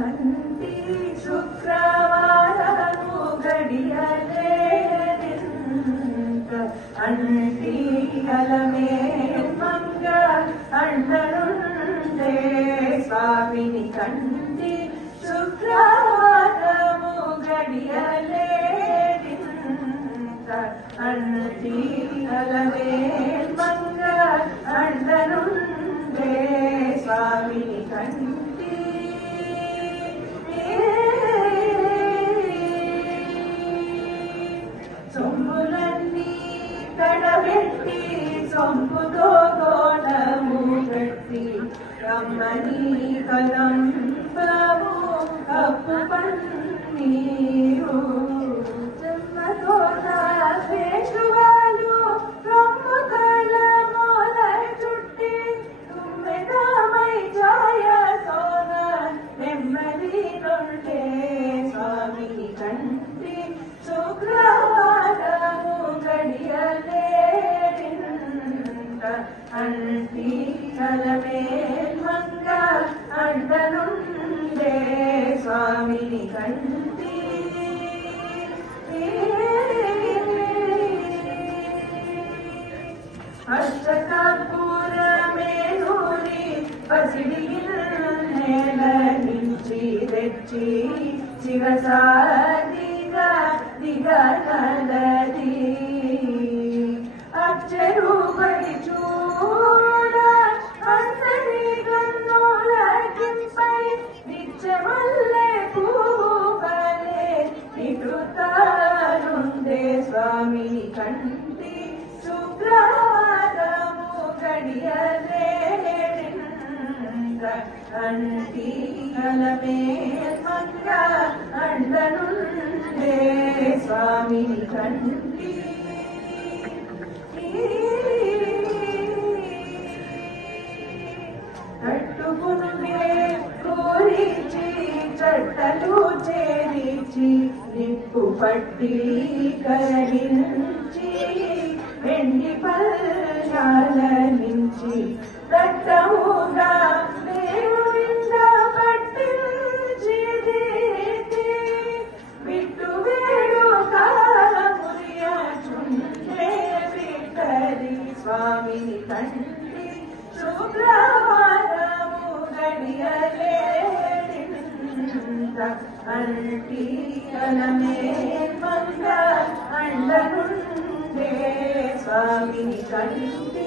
కంటి శుక్రవారము గడియలేనింత అంటి అలమే మంగ అండనుండే స్వామిని కంటి శుక్రవారము గడియలేనింత అంటి అలమే మంగ అండనుండే స్వామిని కంటి సొమ్ములన్నీ కడబెట్టి సొంపుతో గోడము కట్టి రమ్మని కలంబము కప్పు పన్నీరు జన్మతో వేషువాలు రొమ్ము కలమోల చుట్టి తుమ్మెదమై ఛాయ సోన నెమ్మది నుండే స్వామిని కంటి శుక్రవారము గడియలేనింత అంటి కలమే మంగ అండనుండే స్వామిని కంటి అష్టకర్పూరమేనూరి పసిడి నేల నుంచి తెచ్చి శిరసాదిగా దిగనలది అక్షరు పడి చూడ అందరి కన్నులకింపై నిత్యమల్లె పూవలే నిటుతారుండే స్వామిని కంటి శుక్రవారము గడియలేనింత అంటి అలమే మంగ అండనుండే స్వామిని కంటి తట్టుకునే కోరిచి చట్టలు చేరిచి నిప్పు పట్టి కరడించి వెండి పల్లాల నుంచి దట్టముగా దేవుడింద పట్టించి విట్టు వేడు కాలముయ చుండే విట్టరి స్వామిని కంటి శుక్రవారము గడియలేనింత అంటి అలమే మంగ అండనుండే స్వామిని కంటి